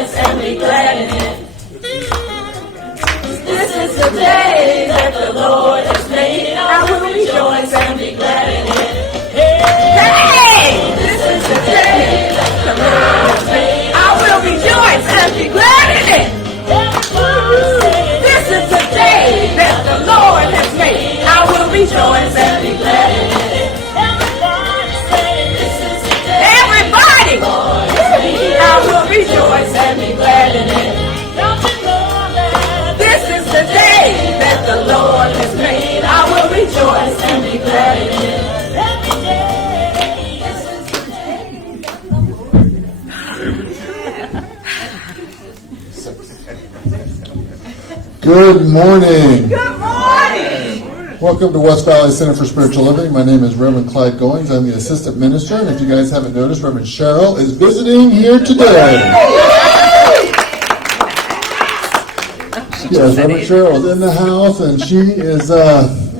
rejoice and be glad in it. This is the day that the Lord has made. I will rejoice and be glad in it. Hey! This is the day that the Lord has made. I will rejoice and be glad in it. This is the day that the Lord has made. I will rejoice and be glad in it. Everybody! I will rejoice and be glad in it. This is the day that the Lord has made. I will rejoice and be glad in it. Good morning. Good morning. Welcome to West Valley Center for Spiritual Living. My name is Reverend Clyde Goings. I'm the assistant minister. And if you guys haven't noticed, Reverend Cheryl is visiting here today. Yes, Reverend Cheryl is in the house, and she is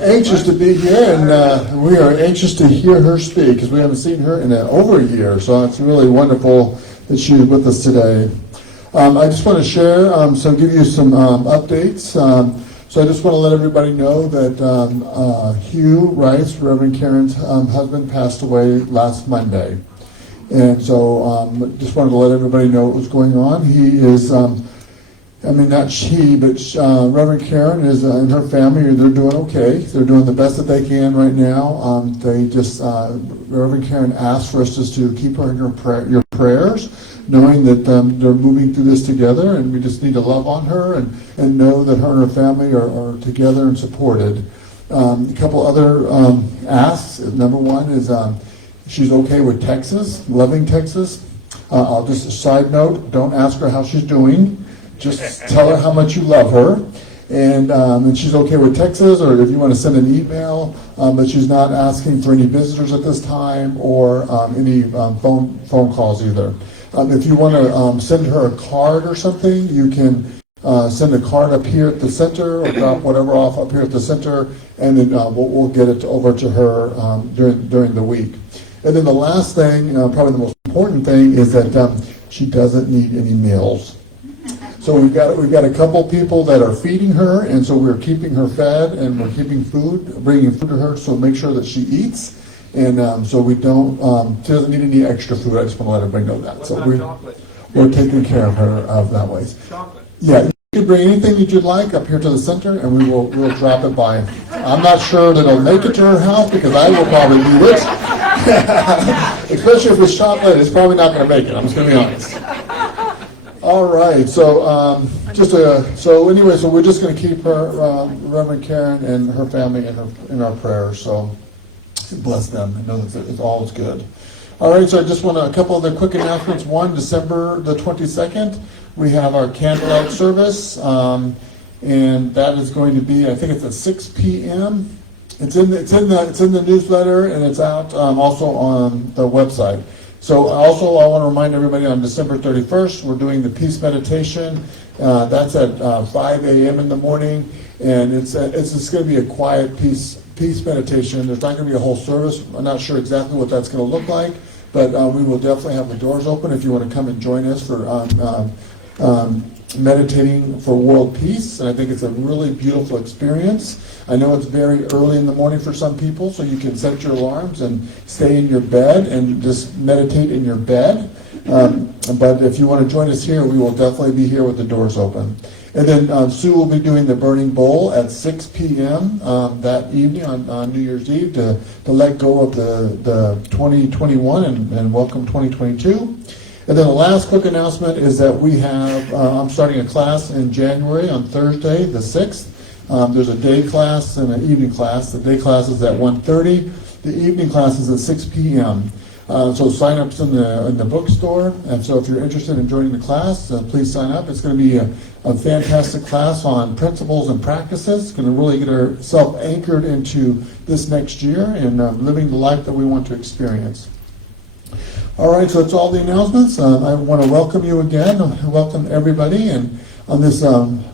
anxious to be here, and we are anxious to hear her speak because we haven't seen her in over a year. So it's really wonderful that she is with us today. I just want to share, give you some updates. So I just want to let everybody know that Hugh Rice, Reverend Karen's husband, passed away last Monday. And so just wanted to let everybody know what was going on. He is, not she, but Reverend Karen is and her family, they're doing okay. They're doing the best that they can right now. Reverend Karen asked for us just to keep her in your prayers, knowing that they're moving through this together, and we just need to love on her and know that her and her family are together and supported. A couple other asks. Number one is she's okay with Texas, loving Texas. I'll just a side note, don't ask her how she's doing. Just tell her how much you love her. And she's okay with Texas, or if you want to send an email, but she's not asking for any visitors at this time or any phone calls either. If you want to send her a card or something, you can send a card up here at the center or drop whatever off up here at the center, and then we'll get it over to her during the week. And then the last thing, probably the most important thing, is that she doesn't need any meals. So we've got a couple people that are feeding her, and so we're keeping her fed, and we're bringing food to her, so make sure that she eats. And so we don't, she doesn't need any extra food. I just want to let everybody know that. So we're taking care of her that way. Chocolate. Yeah, you can bring anything that you'd like up here to the center, and we'll drop it by. I'm not sure that it'll make it to her house because I will probably need it. Especially if it's chocolate, it's probably not going to make it. I'm just going to be honest. All right, so so we're just going to keep her, Reverend Karen and her family in our prayers. So bless them and know that it's all is good. All right, so I just want a couple of the quick announcements. One, December the 22nd, we have our candlelight service, and that is going to be, I think it's at 6 p.m. It's in the newsletter, and it's out also on the website. So also I want to remind everybody on December 31st, we're doing the peace meditation. That's at 5 a.m. in the morning, and it's just going to be a quiet peace meditation. There's not going to be a whole service. I'm not sure exactly what that's going to look like, but we will definitely have the doors open if you want to come and join us for meditating for world peace. And I think it's a really beautiful experience. I know it's very early in the morning for some people, so you can set your alarms and stay in your bed and just meditate in your bed. But if you want to join us here, we will definitely be here with the doors open. And then Sue will be doing the burning bowl at 6 p.m. That evening on New Year's Eve to let go of the 2021 and welcome 2022. And then the last quick announcement is that we have, I'm starting a class in January on Thursday, the 6th. There's a day class and an evening class. The day class is at 1:30. The evening class is at 6 p.m. So sign-up's in the bookstore. And so if you're interested in joining the class, please sign up. It's going to be a fantastic class on principles and practices. It's going to really get ourselves anchored into this next year and living the life that we want to experience. All right, so that's all the announcements. I want to welcome you again. Welcome everybody, and on this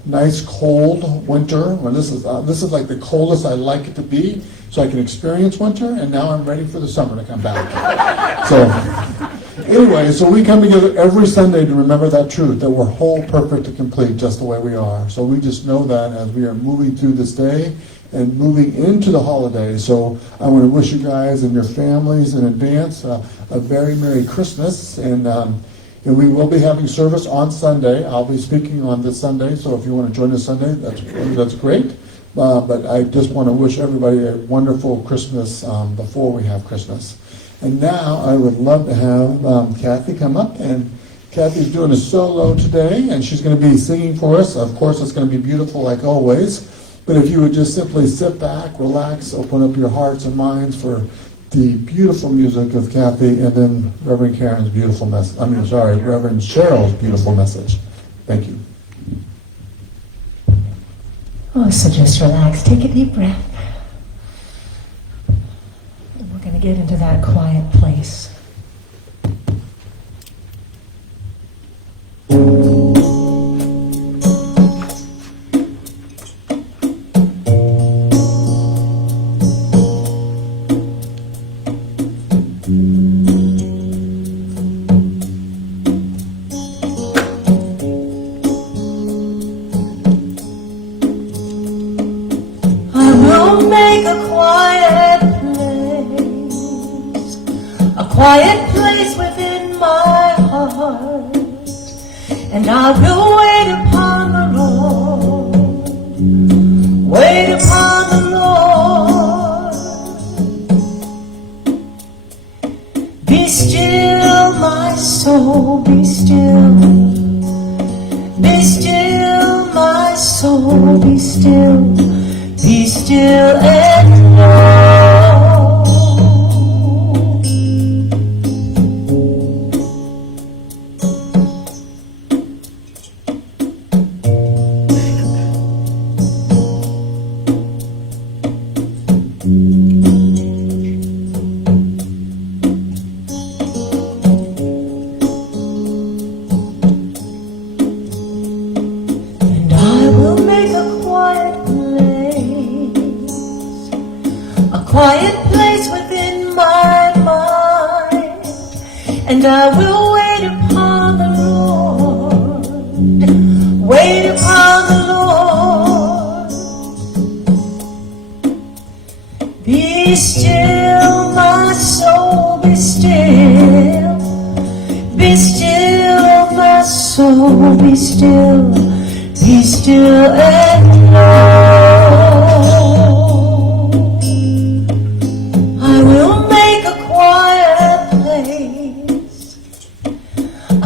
nice cold winter. Well, this is like the coldest I like it to be, so I can experience winter. And now I'm ready for the summer to come back. So Anyway, so we come together every Sunday to remember that truth, that we're whole, perfect, and complete just the way we are. So we just know that as we are moving through this day and moving into the holidays. So I want to wish you guys and your families in advance a very Merry Christmas. And we will be having service on Sunday. I'll be speaking on this Sunday, so if you want to join us Sunday, that's great. But I just want to wish everybody a wonderful Christmas before we have Christmas. And now I would love to have Kathy come up. And Kathy's doing a solo today, and she's going to be singing for us. Of course, it's going to be beautiful like always. But if you would just simply sit back, relax, open up your hearts and minds for the beautiful music of Kathy, and then Reverend Karen's beautiful message. Reverend Cheryl's beautiful message. Thank you. Oh, so just relax. Take a deep breath. And we're going to get into that quiet place. Quiet place within my heart, and I will wait upon the Lord, wait upon the Lord. Be still, my soul, be still, my soul, be still and know. And I will wait upon the Lord, wait upon the Lord. Be still, my soul, be still, my soul, be still and know. I will make a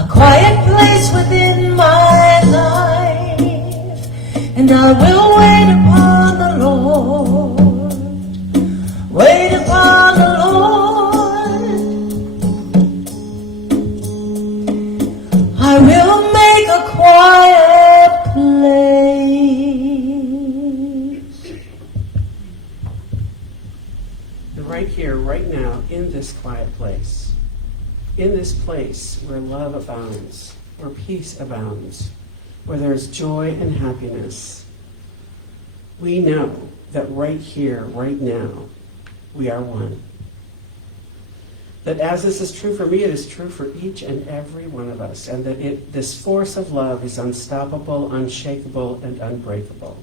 quiet place within my life, and I will wait upon the Lord, wait upon the Lord. I will make a quiet place. Right here, right now, in this quiet place, in this place where love abounds, where peace abounds, where there's joy and happiness, we know that right here, right now, we are one. That as this is true for me, it is true for each and every one of us, and that this force of love is unstoppable, unshakable, and unbreakable.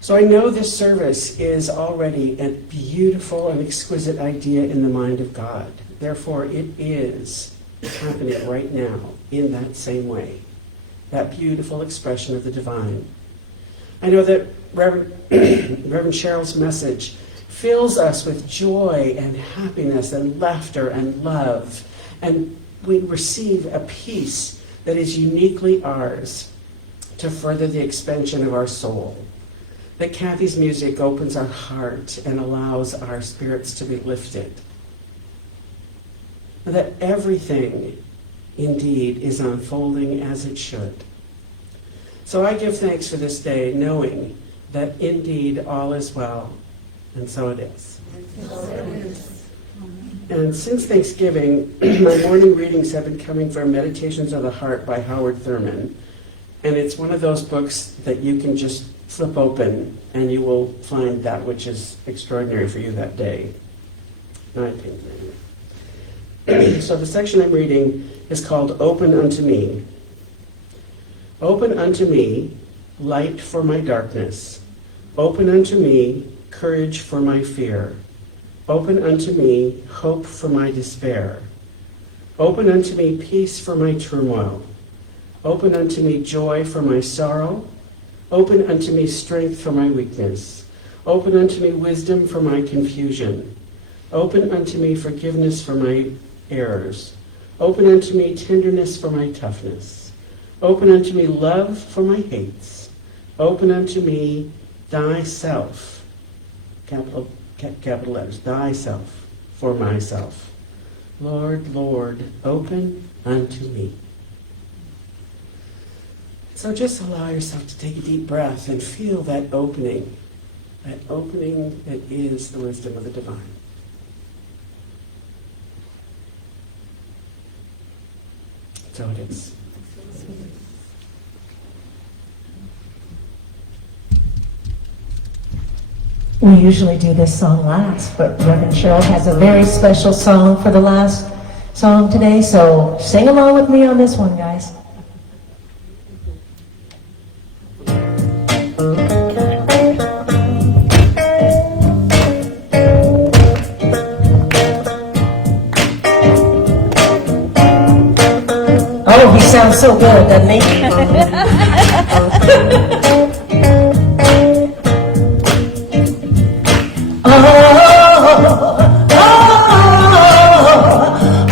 So I know this service is already a beautiful and exquisite idea in the mind of God. Therefore, it is happening right now in that same way, that beautiful expression of the divine. I know that Reverend Cheryl's message fills us with joy and happiness and laughter and love, and we receive a peace that is uniquely ours to further the expansion of our soul. That Kathy's music opens our heart and allows our spirits to be lifted. That everything, indeed, is unfolding as it should. So I give thanks for this day, knowing that indeed all is well, and so it is. And since Thanksgiving, my morning readings have been coming from Meditations of the Heart by Howard Thurman. And it's one of those books that you can just flip open and you will find that which is extraordinary for you that day. In my opinion. So the section I'm reading is called Open Unto Me. Open unto me, light for my darkness. Open unto me, courage for my fear. Open unto me, hope for my despair. Open unto me, peace for my turmoil. Open unto me, joy for my sorrow. Open unto me, strength for my weakness. Open unto me, wisdom for my confusion. Open unto me, forgiveness for my errors. Open unto me, tenderness for my toughness. Open unto me, love for my hates. Open unto me, thyself, capital letters, thyself, for myself. Lord, Lord, open unto me. So just allow yourself to take a deep breath and feel that opening that is the wisdom of the divine. So it is. We usually do this song last, but Reverend Cheryl has a very special song for the last song today, so sing along with me on this one, guys. Oh, he sounds so good, doesn't he?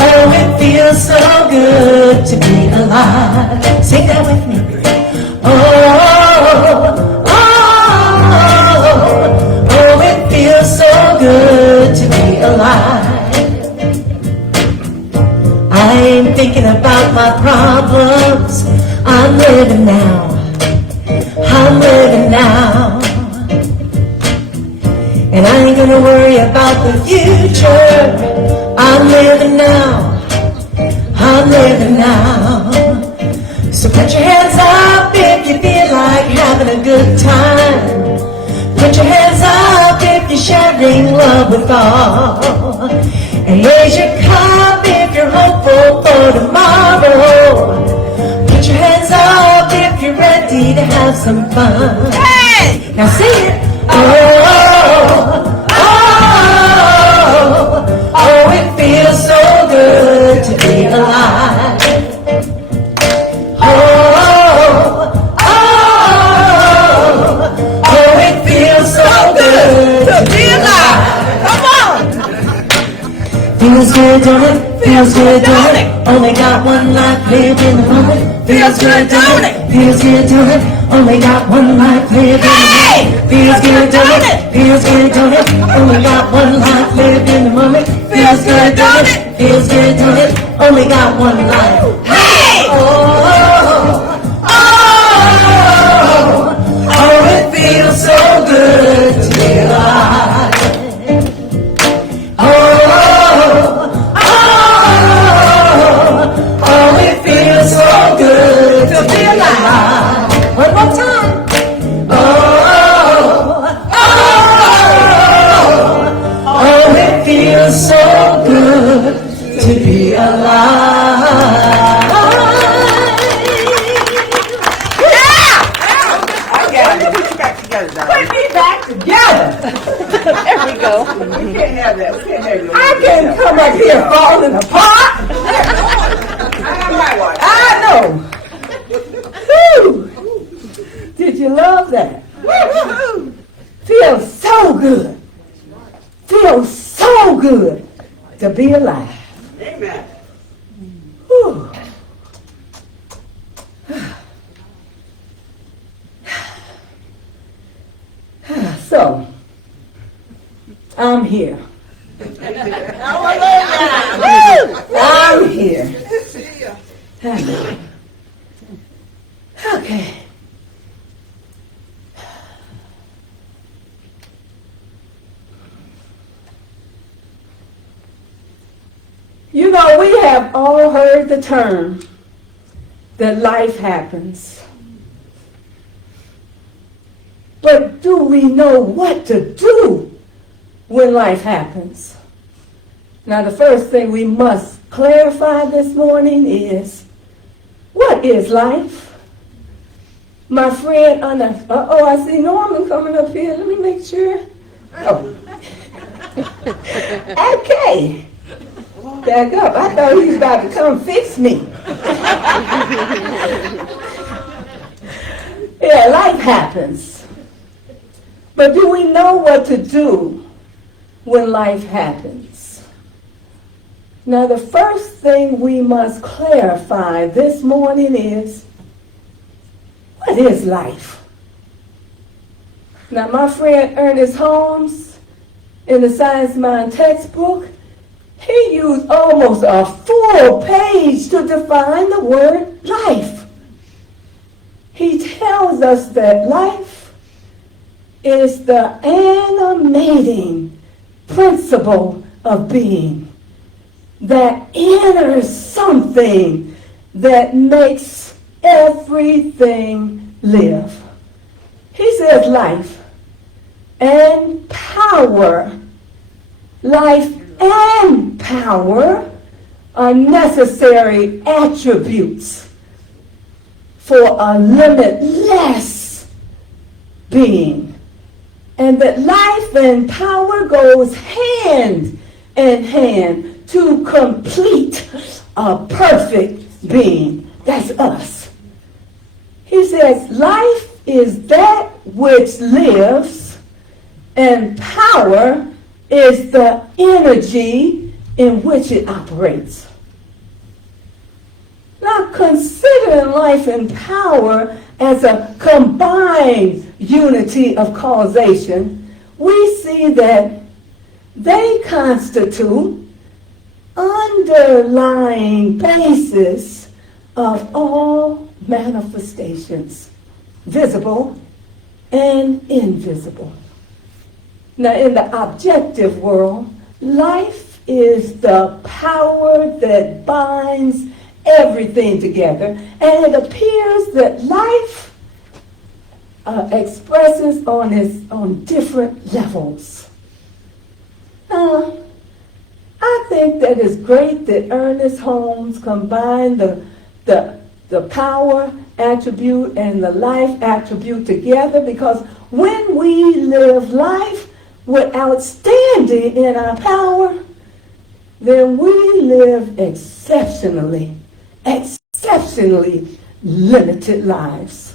Oh, it feels so good to be alive. Sing that with me. Oh, it feels so good to be alive. I'm thinking about my problems. I'm living now. I'm living now. And I ain't gonna worry about the future. I'm living now. I'm living now. So put your hands up if you feel like having a good time. Put your hands up if you're sharing love with all. And raise your cup if you're hopeful for tomorrow. Put your hands up if you're ready to have some fun. Hey! Now sing it. Oh, it feels so good to be alive. Oh, it feels so good to be alive. Come on. Feels good, don't it? Feels good, don't it? Only got one life, live in the moment. Feels good, don't it? Feels good, don't it? Only got one life, live in the moment. Feels good, don't it? Feels good, don't it? Only got one life, live in the moment. Feels good, don't it? Feels good, don't it? Only got one life. Hey! Oh, it feels so good to be alive. Oh, it feels so good to be alive. One more time. Oh, it feels so good to be alive. Put me back together. There we go. We can't have that. We can't have you. I can't come up here falling apart. I got my watch. I know. Whew. Did you love that? Feels so good. Feels so good to be alive. Amen. Whew. So, I'm here. I'm here. Okay. You know, we have all heard the term that life happens. But do we know what to do when life happens? Now, the first thing we must clarify this morning is, what is life? My friend, I see Norman coming up here. Let me make sure. Oh. Okay. Back up. I thought he was about to come fix me. Yeah, life happens. But do we know what to do when life happens? Now, the first thing we must clarify this morning is, what is life? Now, my friend Ernest Holmes, in the Science Mind textbook, he used almost a full page to define the word life. He tells us that life is the animating principle of being that enters something that makes everything live. He says life and power. Life and power are necessary attributes for a limitless being. And that life and power goes hand in hand to complete a perfect being. That's us. He says life is that which lives, and power is the energy in which it operates. Now, considering life and power as a combined unity of causation, we see that they constitute underlying basis of all manifestations, visible and invisible. Now, in the objective world, life is the power that binds everything together, and it appears that life expresses on different levels. I think that it's great that Ernest Holmes combined the power attribute and the life attribute together, because when we live life without standing in our power, then we live exceptionally limited lives.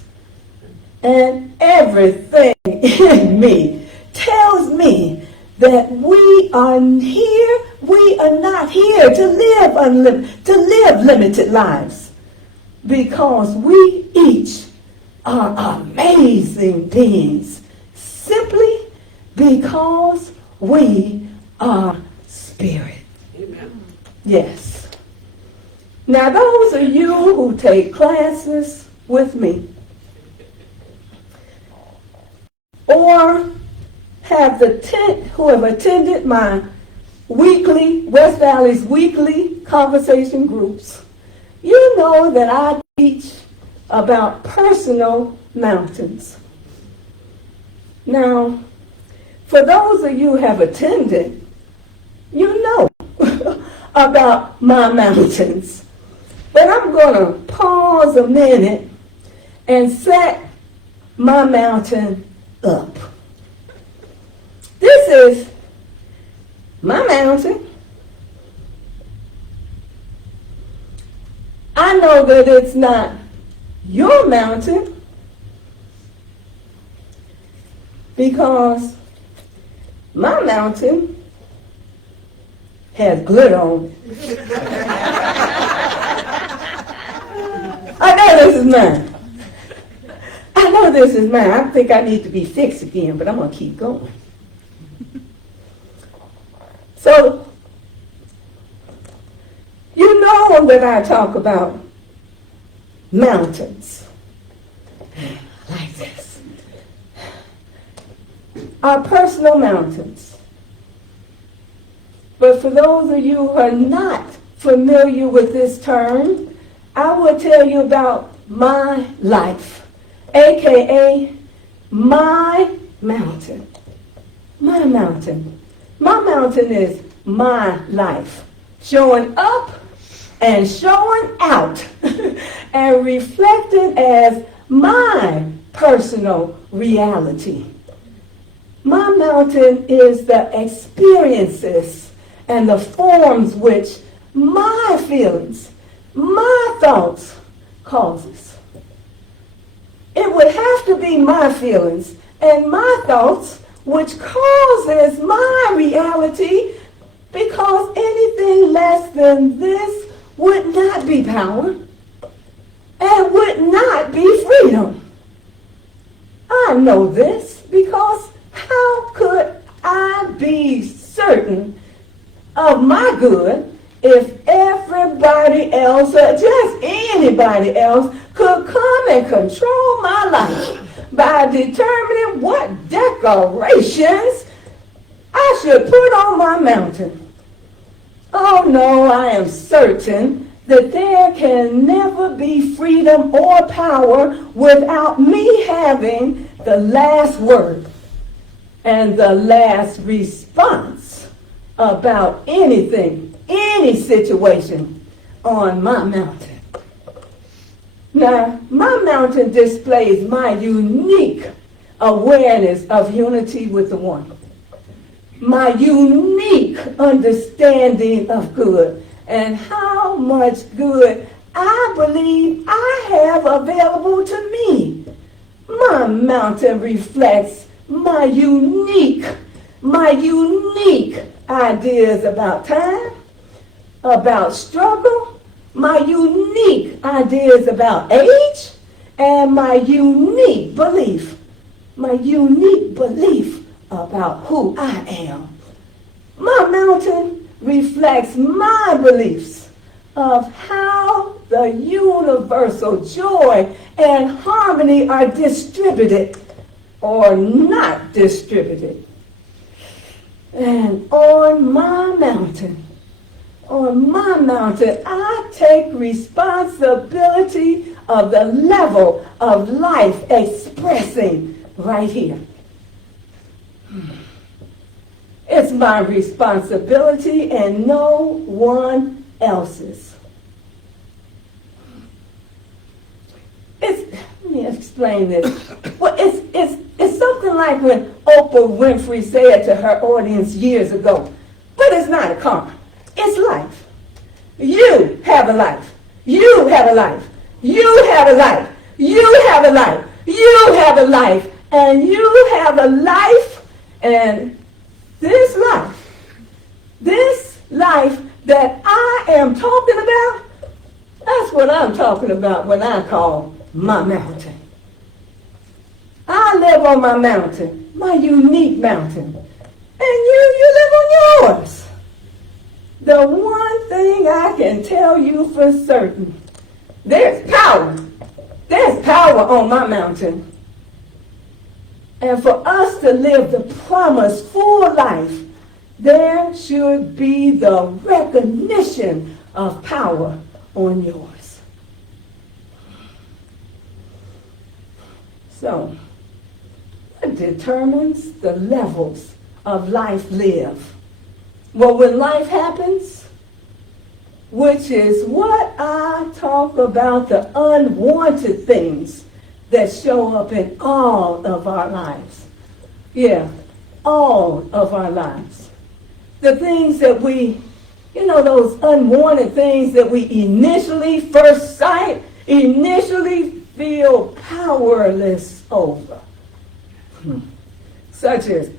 And everything in me tells me that we are not here to live limited lives, because we each are amazing beings simply because we are spirit. Amen. Yes. Now, those of you who take classes with me or who have attended my West Valley's weekly conversation groups, you know that I teach about personal mountains. Now, for those of you who have attended, you know about my mountains. But I'm going to pause a minute and set my mountain up. This is my mountain. I know that it's not your mountain, because my mountain has glitter on it. I know this is mine. I know this is mine. I think I need to be fixed again, but I'm going to keep going. So, you know that I talk about mountains like this. Our personal mountains. But for those of you who are not familiar with this term, I will tell you about my life, aka my mountain. My mountain. My mountain is my life, showing up and showing out and reflected as my personal reality. My mountain is the experiences and the forms which my feelings, my thoughts causes. It would have to be my feelings and my thoughts which causes my reality, because anything less than this would not be power and would not be freedom. I know this because how could I be certain of my good if everybody else or just anybody else could come and control my life by determining what decorations I should put on my mountain? Oh no, I am certain that there can never be freedom or power without me having the last word and the last response about anything, any situation on my mountain. Now, my mountain displays my unique awareness of unity with the One, my unique understanding of good, and how much good I believe I have available to me. My mountain reflects my unique ideas about time, about struggle, my unique ideas about age, and my unique belief about who I am. My mountain reflects my beliefs of how the universal joy and harmony are distributed or not distributed. And on my mountain, I take responsibility of the level of life expressing right here. It's my responsibility and no one else's. Let me explain this. Well, it's something like when Oprah Winfrey said to her audience years ago, but it's not a karma. It's life. You have a life. You have a life. You have a life. You have a life. You have a life. And you have a life. And this life that I am talking about, that's what I'm talking about when I call my mountain. I live on my mountain, my unique mountain. And you live on yours. The one thing I can tell you for certain, there's power. There's power on my mountain. And for us to live the promised full life, there should be the recognition of power on yours. So, what determines the levels of life lived? Well, when life happens, which is what I talk about, the unwanted things that show up in all of our lives. Yeah, all of our lives. The things that we, those unwanted things that we initially, first sight, feel powerless over. Such as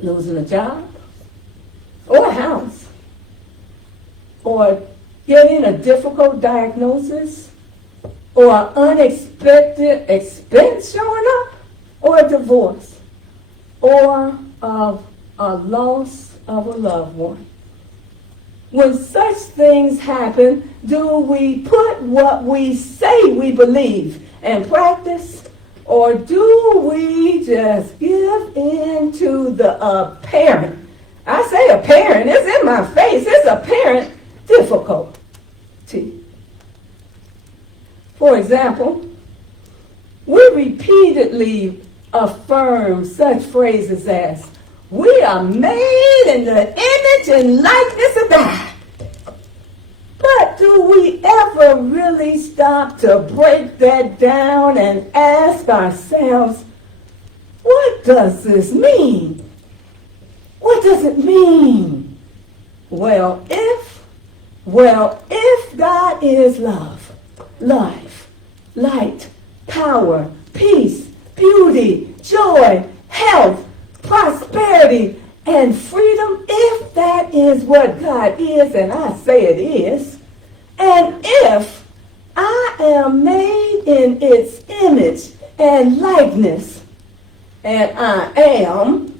losing a job, or a house, or getting a difficult diagnosis, or an unexpected expense showing up, or a divorce, or of a loss of a loved one. When such things happen, do we put what we say we believe and practice, or do we just give in to the apparent? I say apparent, it's in my face, it's apparent difficulty. For example, we repeatedly affirm such phrases as, We are made in the image and likeness of God. But do we ever really stop to break that down and ask ourselves, what does this mean? What does it mean? Well, if God is love, life, light, power, peace, beauty, joy, health, prosperity, and freedom, if that is what God is, and I say it is, and if I am made in its image and likeness, and I am,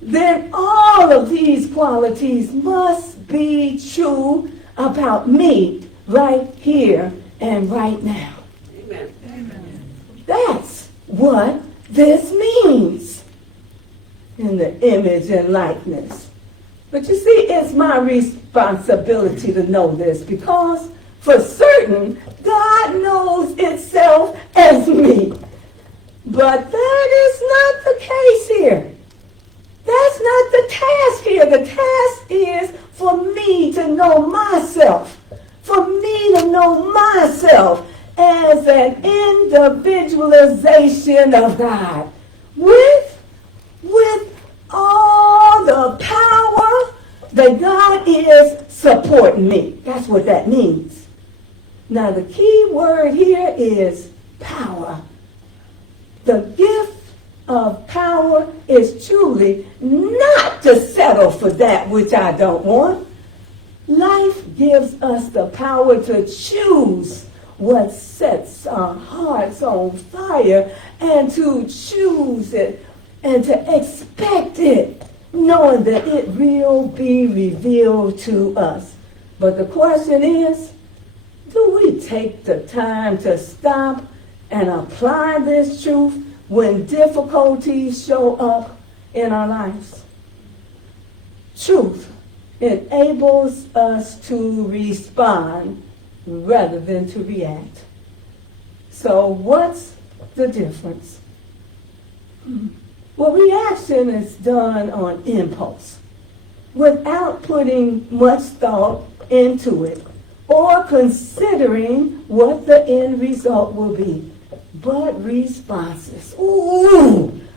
then all of these qualities must be true about me right here and right now. Amen. That's what this means in the image and likeness. But you see, it's my responsibility to know this because for certain, God knows itself as me. But that is not the case here. That's not the task here. The task is for me to know myself. For me to know myself as an individualization of God. With all the power that God is supporting me. That's what that means. Now the key word here is power. The gift of power is truly not to settle for that which I don't want. Life gives us the power to choose what sets our hearts on fire and to choose it and to expect it, knowing that it will be revealed to us. But the question is, do we take the time to stop and apply this truth when difficulties show up in our lives? Truth enables us to respond rather than to react. So what's the difference? Well, reaction is done on impulse without putting much thought into it or considering what the end result will be. But responses,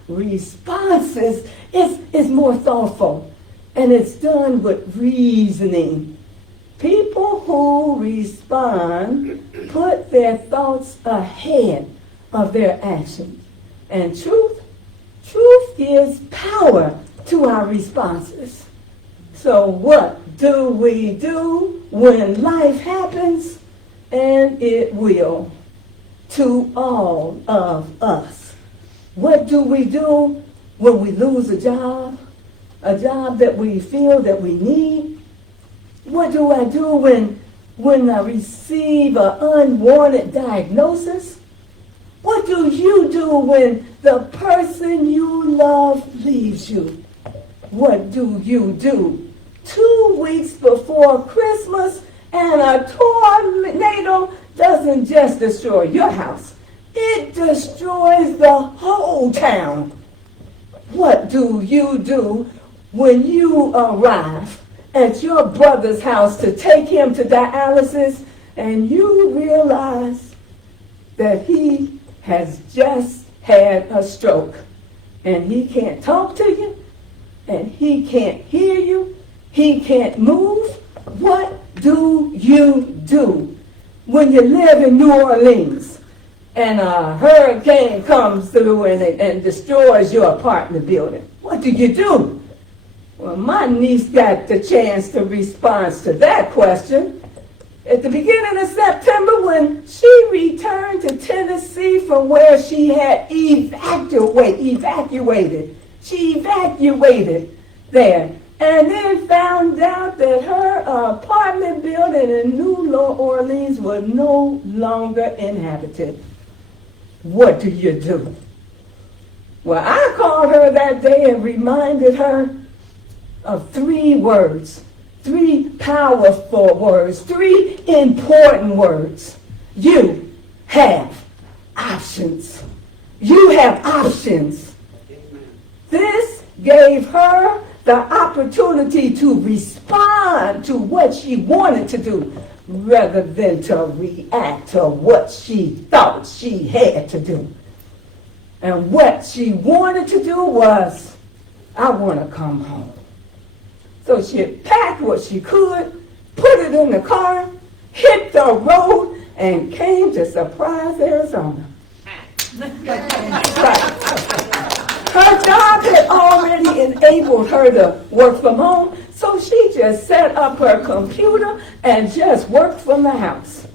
responses is more thoughtful, and it's done with reasoning. People who respond put their thoughts ahead of their actions. And truth gives power to our responses. So what do we do when life happens? And it will to all of us. What do we do when we lose a job that we feel that we need? What do I do when I receive an unwanted diagnosis? What do you do when the person you love leaves you? What do you do 2 weeks before Christmas and a tornado doesn't just destroy your house, it destroys the whole town? What do you do when you arrive at your brother's house to take him to dialysis and you realize that he has just had a stroke and he can't talk to you and he can't hear you, he can't move? What do you do when you live in New Orleans and a hurricane comes through and destroys your apartment building? What do you do? Well, my niece got the chance to respond to that question at the beginning of September when she returned to Tennessee from where she had evacuated. She evacuated there and then found out that her apartment building in New Orleans was no longer inhabited. What do you do? Well, I called her that day and reminded her of 3 words, 3 powerful words, 3 important words. You have options. You have options. This gave her the opportunity to respond to what she wanted to do rather than to react to what she thought she had to do. And what she wanted to do was, I want to come home. So she packed what she could, put it in the car, hit the road, and came to Surprise, Arizona. Right. Her job had already enabled her to work from home, so she just set up her computer and just worked from the house.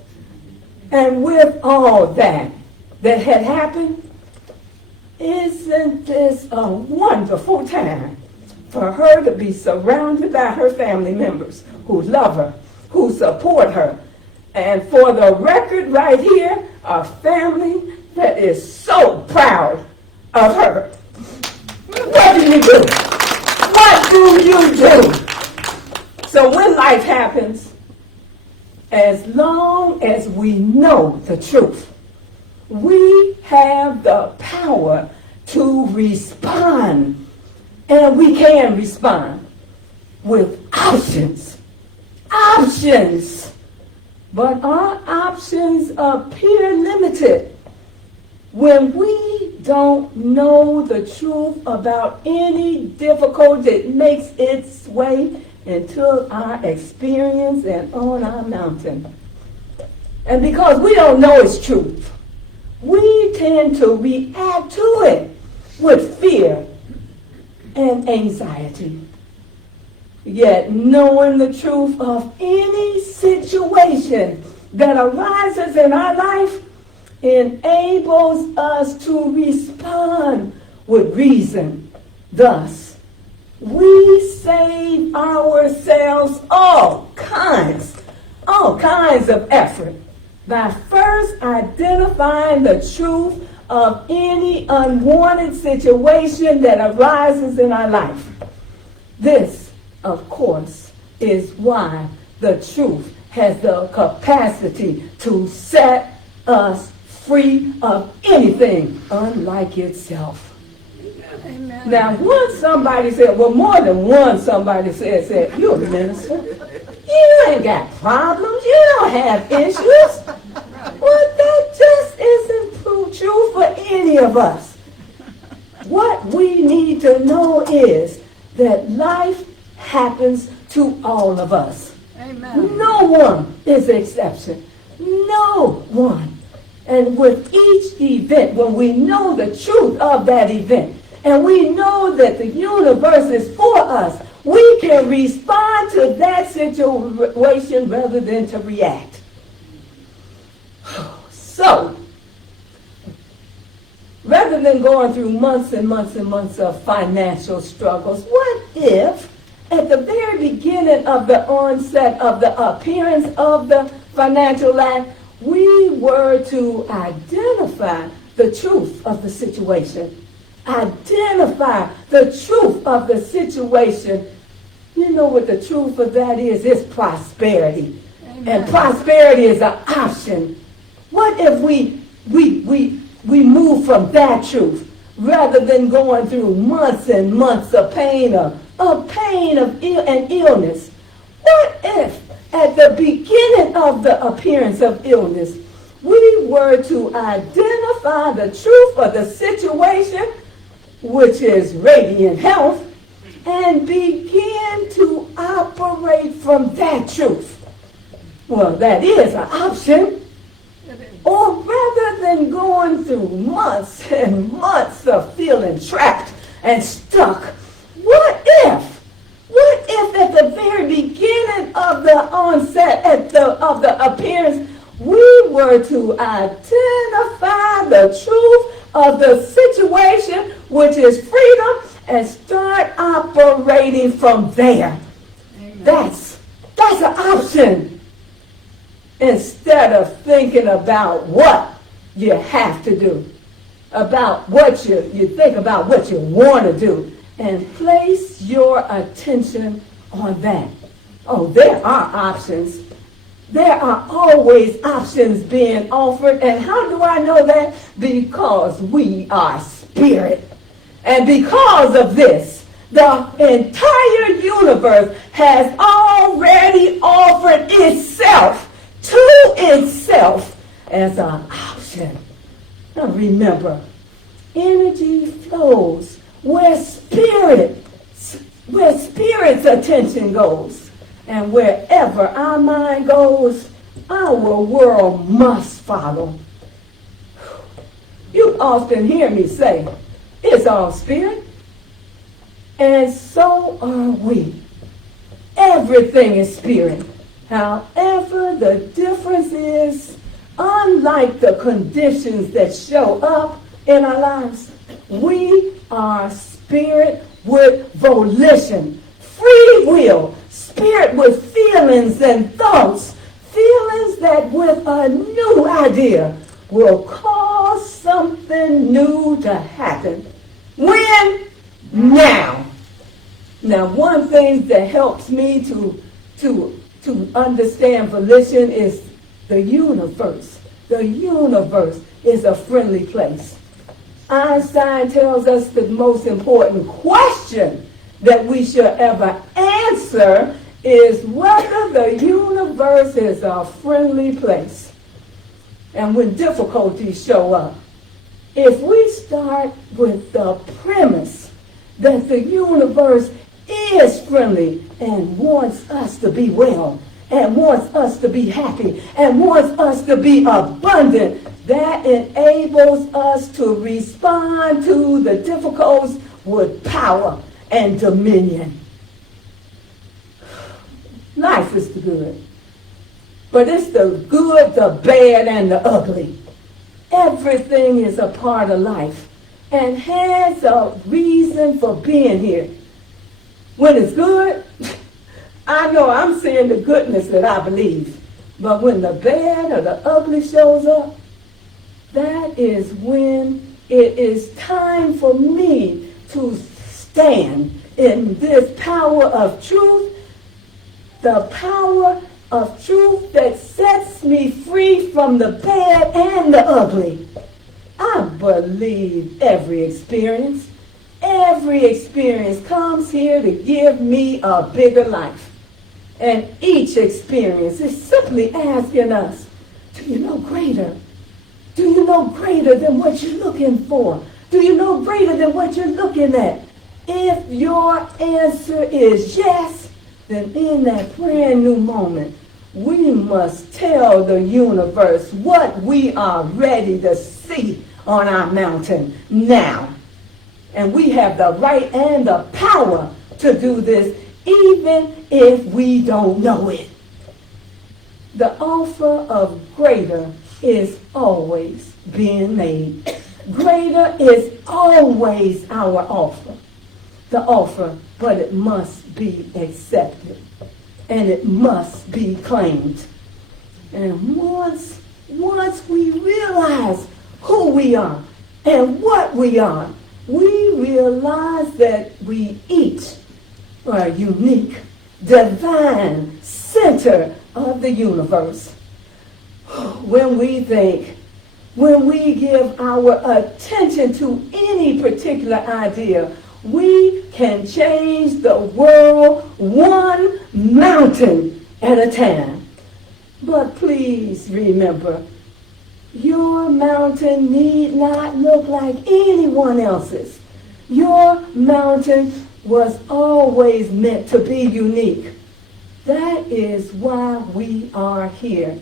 And with all that had happened, isn't this a wonderful time for her to be surrounded by her family members who love her, who support her, and for the record right here, a family that is so proud of her. What do you do? What do you do? So when life happens, as long as we know the truth, we have the power to respond. And we can respond with options. Options. But our options appear limited when we don't know the truth about any difficulty that makes its way into our experience and on our mountain. And because we don't know its truth, we tend to react to it with fear and anxiety. Yet knowing the truth of any situation that arises in our life enables us to respond with reason. Thus, we save ourselves all kinds of effort by first identifying the truth of any unwanted situation that arises in our life. This, of course, is why the truth has the capacity to set us free of anything unlike itself. Amen. Now, once somebody said, well, more than one somebody said, you're a minister. You ain't got problems. You don't have issues. Well, that just isn't true for any of us. What we need to know is that life happens to all of us. Amen. No one is the exception. No one. And with each event, when we know the truth of that event, and we know that the universe is for us, we can respond to that situation rather than to react. So, rather than going through months and months and months of financial struggles, what if at the very beginning of the onset of the appearance of the financial lack, we were to identify the truth of the situation? Identify the truth of the situation. You know what the truth of that is? It's prosperity. Amen. And prosperity is an option. What if we move from that truth rather than going through months and months of pain and illness? What if at the beginning of the appearance of illness, we were to identify the truth of the situation, which is radiant health, and begin to operate from that truth? Well, that is an option. Or rather than going through months and months of feeling trapped and stuck, what if at the very beginning of the onset of the appearance, we were to identify the truth of the situation, which is freedom, and start operating from there? Amen. That's an option. Instead of thinking about what you have to do, about what you think about what you want to do, and place your attention on that. Oh, there are options. There are always options being offered. And how do I know that? Because we are spirit. And because of this, The entire universe has already offered itself to itself as an option. Now remember, energy flows where spirit's attention goes. And wherever our mind goes, our world must follow. You often hear me say, it's all spirit. And so are we. Everything is spirit. However, the difference is, unlike the conditions that show up in our lives, we are spirit with volition, free will, spirit with feelings and thoughts, feelings that with a new idea will cause something new to happen. When? Now. Now, one thing that helps me to understand volition is the universe. The universe is a friendly place. Einstein tells us the most important question that we should ever answer is whether the universe is a friendly place. And when difficulties show up, if we start with the premise that the universe is friendly and wants us to be well, and wants us to be happy, and wants us to be abundant, that enables us to respond to the difficulties with power and dominion. Life is the good, but it's the good, the bad, and the ugly. Everything is a part of life and has a reason for being here. When it's good, I know I'm seeing the goodness that I believe. But when the bad or the ugly shows up, that is when it is time for me to stand in this power of truth, the power of truth that sets me free from the bad and the ugly. I believe every experience comes here to give me a bigger life. And each experience is simply asking us, do you know greater? Do you know greater than what you're looking for? Do you know greater than what you're looking at? If your answer is yes, then in that brand new moment, we must tell the universe what we are ready to see on our mountain now. And we have the right and the power to do this, even if we don't know it. The offer of greater is always being made. Greater is always our offer. The offer, but it must be accepted. And it must be claimed. And once we realize who we are and what we are, we realize that we each are unique, divine center of the universe. When we think, when we give our attention to any particular idea, we can change the world one mountain at a time. But please remember, your mountain need not look like anyone else's. Your mountain was always meant to be unique. That is why we are here,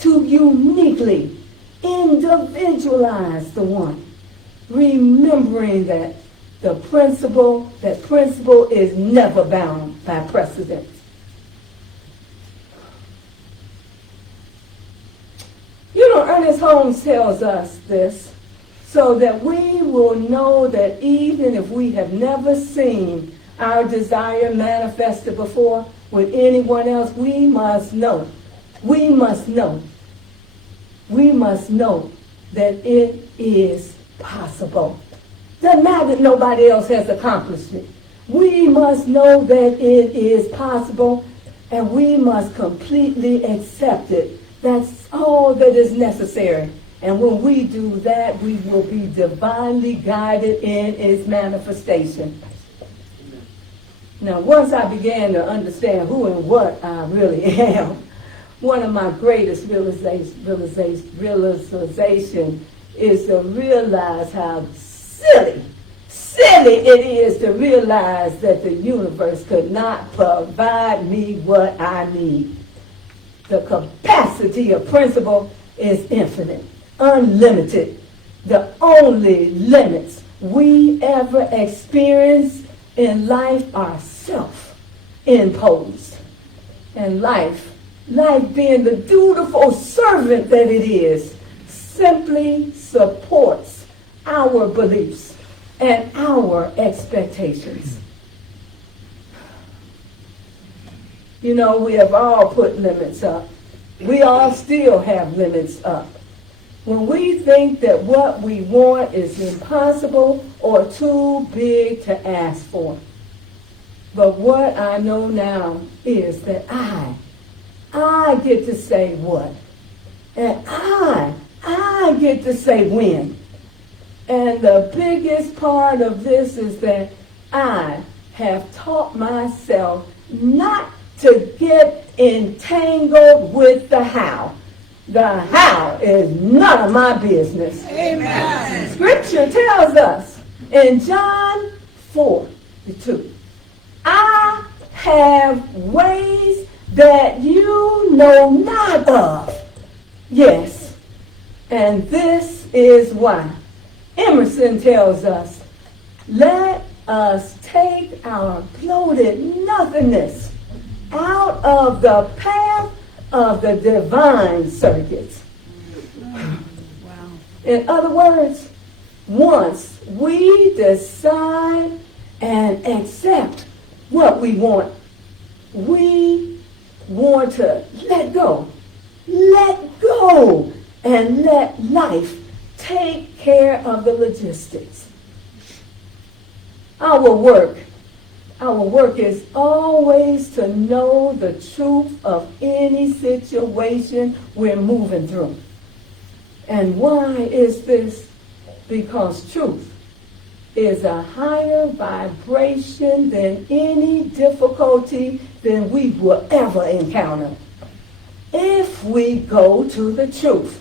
to uniquely individualize the one, remembering that the principle is never bound by precedent. Ernest Holmes tells us this so that we will know that even if we have never seen our desire manifested before with anyone else, we must know that it is possible. Doesn't matter that nobody else has accomplished it. We must know that it is possible, and we must completely accept it. That's all that is necessary. And when we do that, we will be divinely guided in its manifestation. Now, once I began to understand who and what I really am, one of my greatest realization is to realize how silly it is to realize that the universe could not provide me what I need. The capacity of principle is infinite, unlimited. The only limits we ever experience in life are self-imposed. And life being the dutiful servant that it is, simply supports our beliefs and our expectations. You know, we have all put limits up. We all still have limits up. When we think that what we want is impossible or too big to ask for. But what I know now is that I get to say what. And I get to say when. And the biggest part of this is that I have taught myself not to get entangled with the how. The how is none of my business. Amen. Scripture tells us in John 4:2, I have ways that you know not of. Yes, and this is why. Emerson tells us, let us take our bloated nothingness out of the path of the divine circuits. Wow. In other words, once we decide and accept what we want to let go, and let life take care of the logistics. Our work is always to know the truth of any situation we're moving through. And why is this? Because truth is a higher vibration than any difficulty that we will ever encounter. If we go to the truth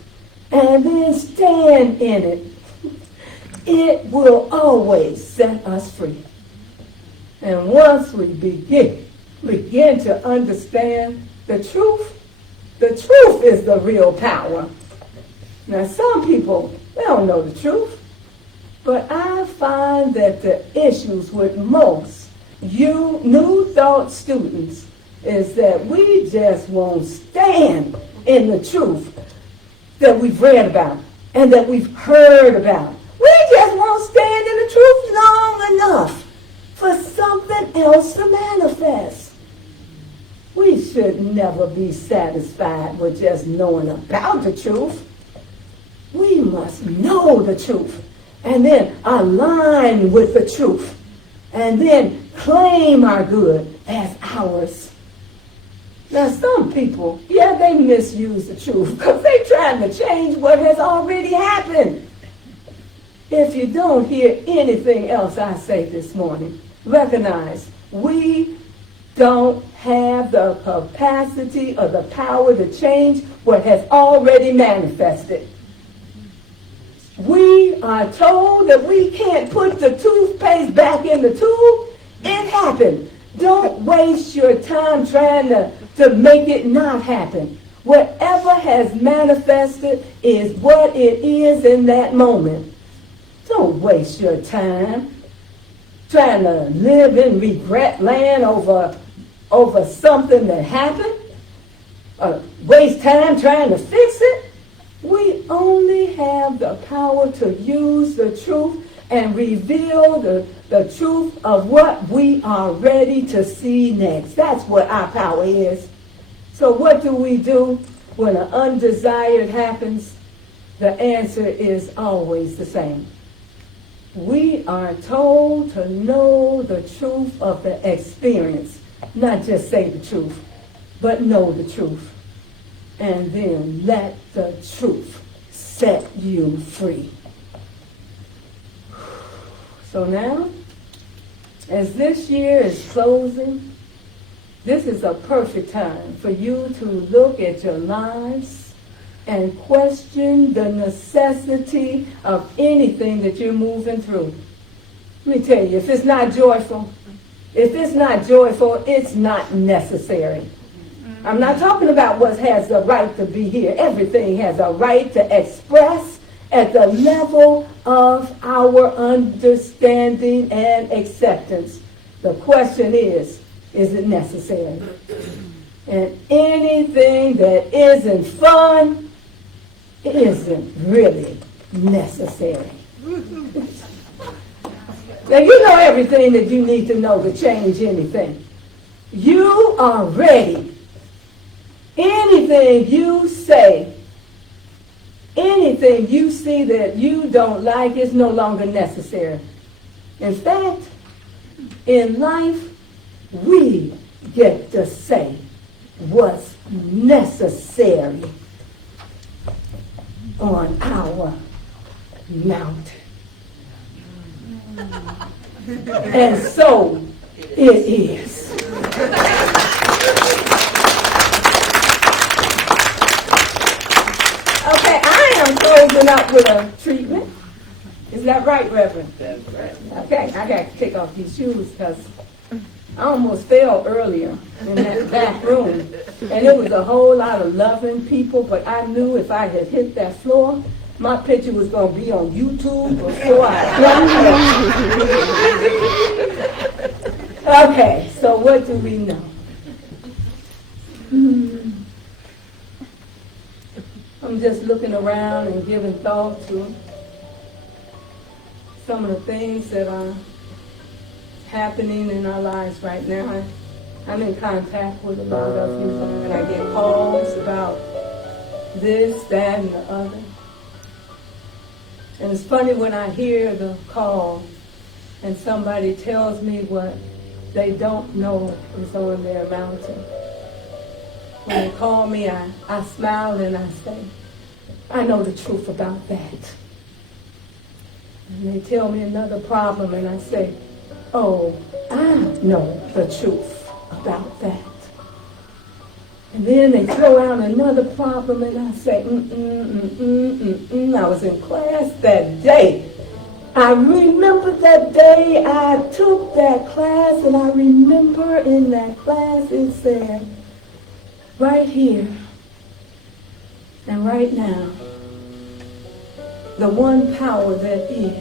and then stand in it, it will always set us free. And once we begin to understand the truth is the real power. Now, some people, they don't know the truth, but I find that the issues with most New Thought students is that we just won't stand in the truth that we've read about and that we've heard about. We just won't stand in the truth long enough for something else to manifest. We should never be satisfied with just knowing about the truth. We must know the truth and then align with the truth and then claim our good as ours. Now, some people, they misuse the truth because they're trying to change what has already happened. If you don't hear anything else I say this morning, recognize we don't have the capacity or the power to change what has already manifested. We are told that we can't put the toothpaste back in the tube. It happened. Don't waste your time trying to make it not happen. Whatever has manifested is what it is in that moment. Don't waste your time trying to live in regret land over something that happened. Waste time trying to fix it. We only have the power to use the truth and reveal the truth of what we are ready to see next. That's what our power is. So what do we do when an undesired happens? The answer is always the same. We are told to know the truth of the experience, not just say the truth, but know the truth. And then let the truth set you free. So now, As this year is closing, this is a perfect time for you to look at your lives and question the necessity of anything that you're moving through. Let me tell you, if it's not joyful, it's not necessary. I'm not talking about what has the right to be here. Everything has a right to express at the level of our understanding and acceptance. The question is it necessary? And anything that isn't fun isn't really necessary. Now, you know everything that you need to know to change anything. You are ready. Anything you say, anything you see that you don't like is no longer necessary. In fact, in life, we get to say what's necessary on our mountain. And so it is. Okay, I am closing up with a treatment. Is that right, Reverend? That's right. Okay, I got to take off these shoes because I almost fell earlier in that back room. And it was a whole lot of loving people, but I knew if I had hit that floor, my picture was going to be on YouTube before I Okay, so what do we know? I'm just looking around and giving thought to some of the things that are happening in our lives right now. I'm in contact with a lot of you, and I get calls about this, that, and the other. And it's funny when I hear the call and somebody tells me what they don't know is on their mountain. When they call me, I smile and I say, I know the truth about that. And they tell me another problem and I say, oh, I know the truth about that. And then they throw out another problem and I say, I was in class that day. I remember that day I took that class, and I remember in that class it said, right here and right now, the one power that is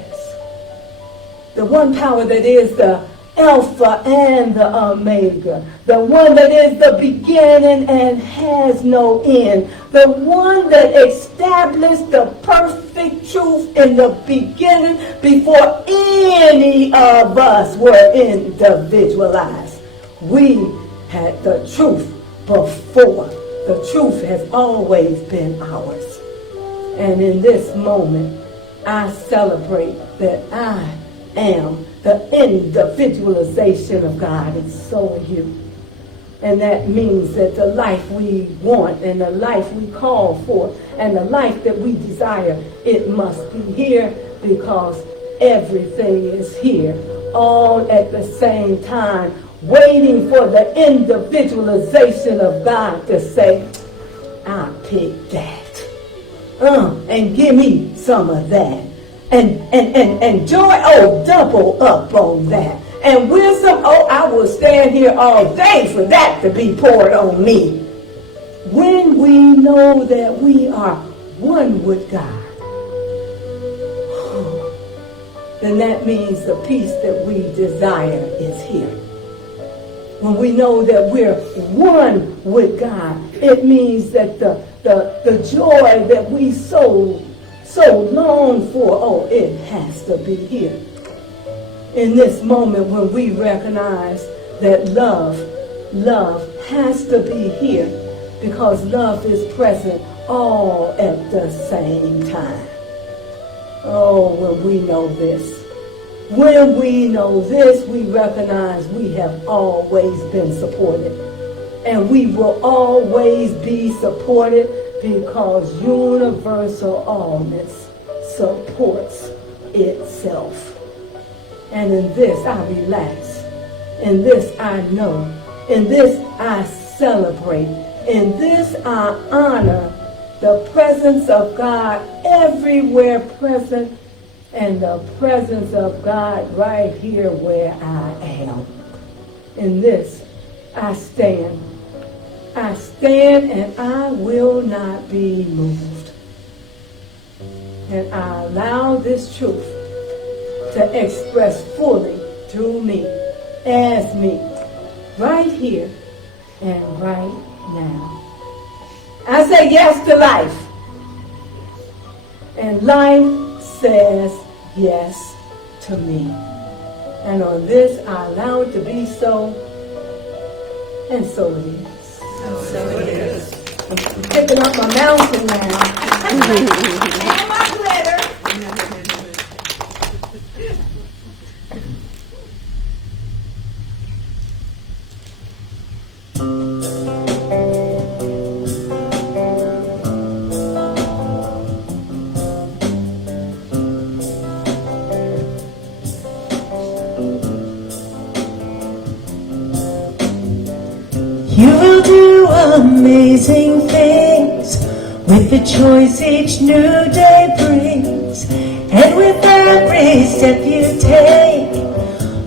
the Alpha and the Omega, the one that is the beginning and has no end, the one that established the perfect truth in the beginning before any of us were individualized. We had the truth before. The truth has always been ours. And in this moment, I celebrate that I am the individualization of God, and so are you. And that means that the life we want and the life we call for and the life that we desire, it must be here because everything is here all at the same time, waiting for the individualization of God to say, I'll pick that. And give me some of that. And joy, oh, double up on that. And wisdom, oh, I will stand here all day for that to be poured on me. When we know that we are one with God, then that means the peace that we desire is here. When we know that we're one with God, it means that the joy that we so long for, oh, it has to be here. In this moment when we recognize that love has to be here because love is present all at the same time. Oh, when we know this, we recognize we have always been supported. And we will always be supported because universal allness supports itself. And in this, I relax In this I know. In this I celebrate. In this I honor the presence of God everywhere present, and the presence of God right here where I am. In this I stand. I stand and I will not be moved. And I allow this truth to express fully through me, as me, right here and right now. I say yes to life. And life says yes to me. And on this I allow it to be so, and so it is. So it is. I'm picking up my mountain now. And my glitter. You will do amazing things with the choice each new day brings. And with every step you take,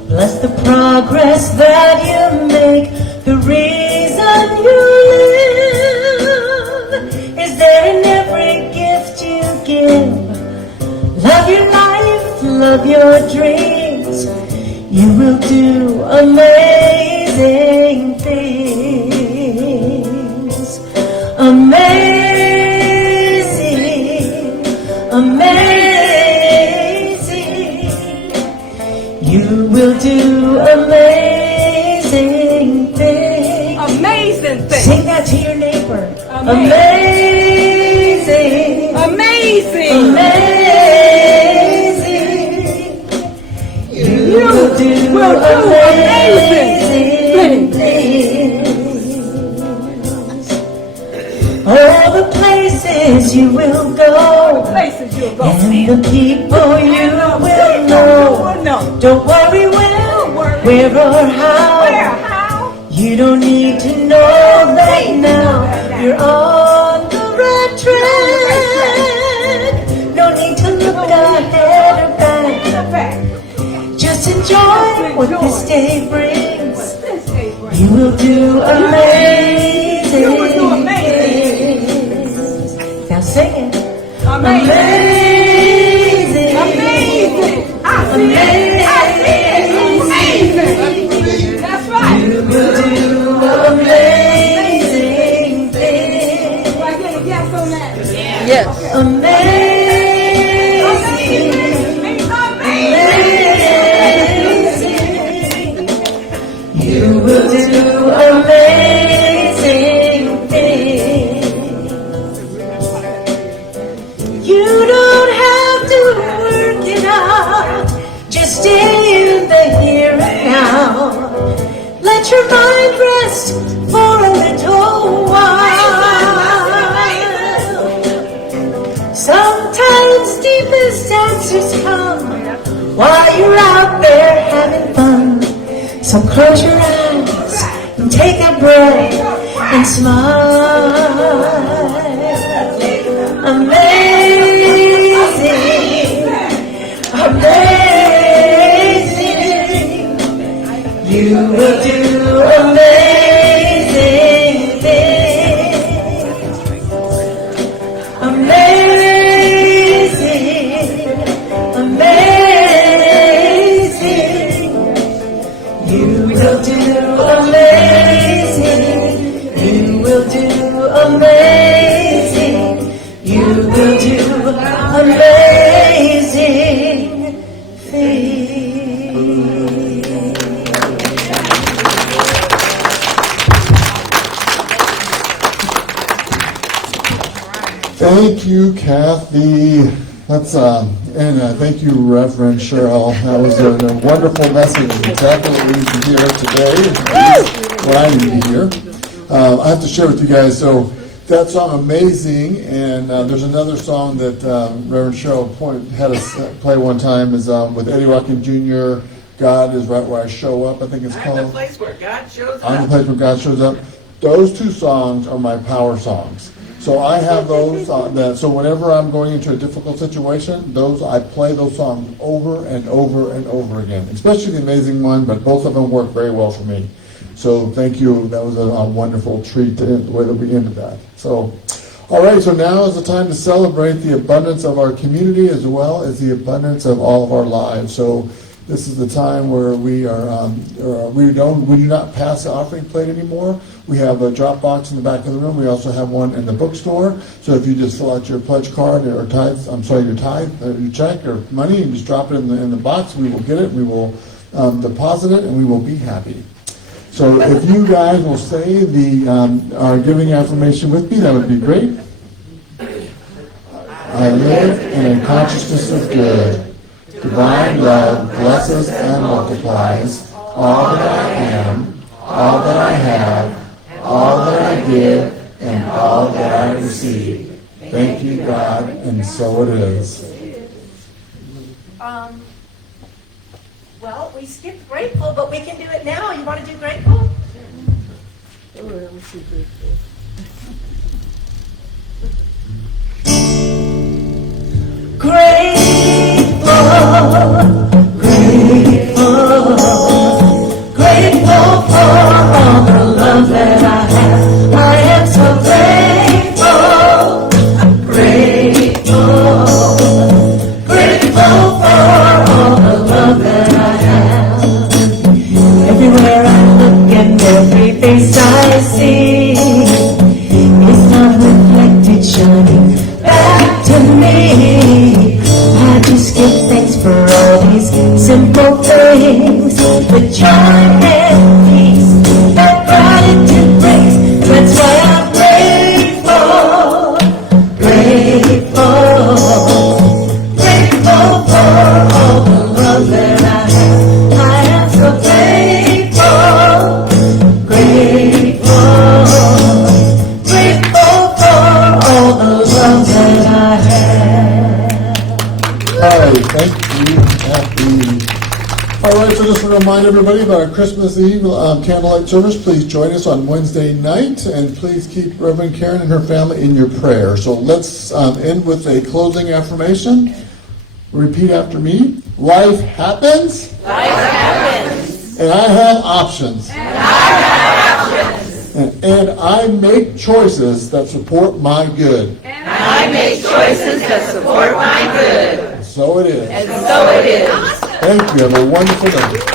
bless the progress that you make. The reason you live is there in every gift you give. Love your life, love your dreams. You will do amazing things. Amazing, amazing. You will do amazing things. Amazing thing. Sing that to your neighbor. Amazing. Amazing. Amazing. Amazing. You will do amazing things. All the places you will go, Places you'll go. and the people you will know. Don't worry where or how. You don't need to know that now. You're on the right track. No need to look ahead or back. Just enjoy what this day brings. You will do amazing things. Now sing it. Amazing. Amazing. I see it. I see it. Amazing. That's right. You will do amazing things. Do I get a yes on that? Yes. Amazing. Amazing. You will do amazing things. You don't have to work it out. Just stay in the here and now. Let your mind rest for a little while. Sometimes deepest answers come while you're out there having fun. So close your eyes and take a breath and smile. Amazing, amazing. You will do amazing things. Amazing, amazing. You will do amazing. You will do amazing. You will do amazing things. Thank you, Kathy. That's and thank you, Reverend Cheryl. That was a wonderful message. Exactly what we need to hear today. What I need to hear. I have to share with you guys. So that song, Amazing, and there's another song that Reverend Cheryl had us play one time is with Eddie Rockin Jr., God is right where I show up, I think it's I'm called. the place where God shows I'm the up. place where God shows up. Those two songs are my power songs. So I have those, so whenever I'm going into a difficult situation, I play those songs over and over and over again, especially the Amazing One, but both of them work very well for me. So thank you. That was a wonderful treat to end, the way that we ended that. So, all right, so now is the time to celebrate the abundance of our community as well as the abundance of all of our lives. So this is the time where we do not pass the offering plate anymore. We have a drop box in the back of the room. We also have one in the bookstore. So if you just fill out your pledge card or your check or money, and just drop it in the box, we will get it. We will deposit it, and we will be happy. So if you guys will say our giving affirmation with me, that would be great. I live in a consciousness of good. Divine love blesses and multiplies all that I am, all that I have, all that I give, and all that I receive. Thank you, God, and so it is. Well, we skipped grateful, but we can do it now. You want to do grateful? Grateful for all the love that I have. I am so grateful for all the love that I have. Everywhere I look and every face I see is not reflected shining back to me. I just give thanks for all these simple things, the joy and peace that gratitude brings. That's why I'm grateful for all the love that I have. I am so grateful for all the love that I have. All right, thank you, Kathy. All right, so just to remind everybody about our Christmas Eve candlelight service, please join us on Wednesday night, and please keep Reverend Karen and her family in your prayer. So let's end with a closing affirmation. Repeat after me. Life happens. Life happens. And I have options. And I make choices that support my good. And I make choices that support my good. So it is. And so it is. Thank you. Have a wonderful day.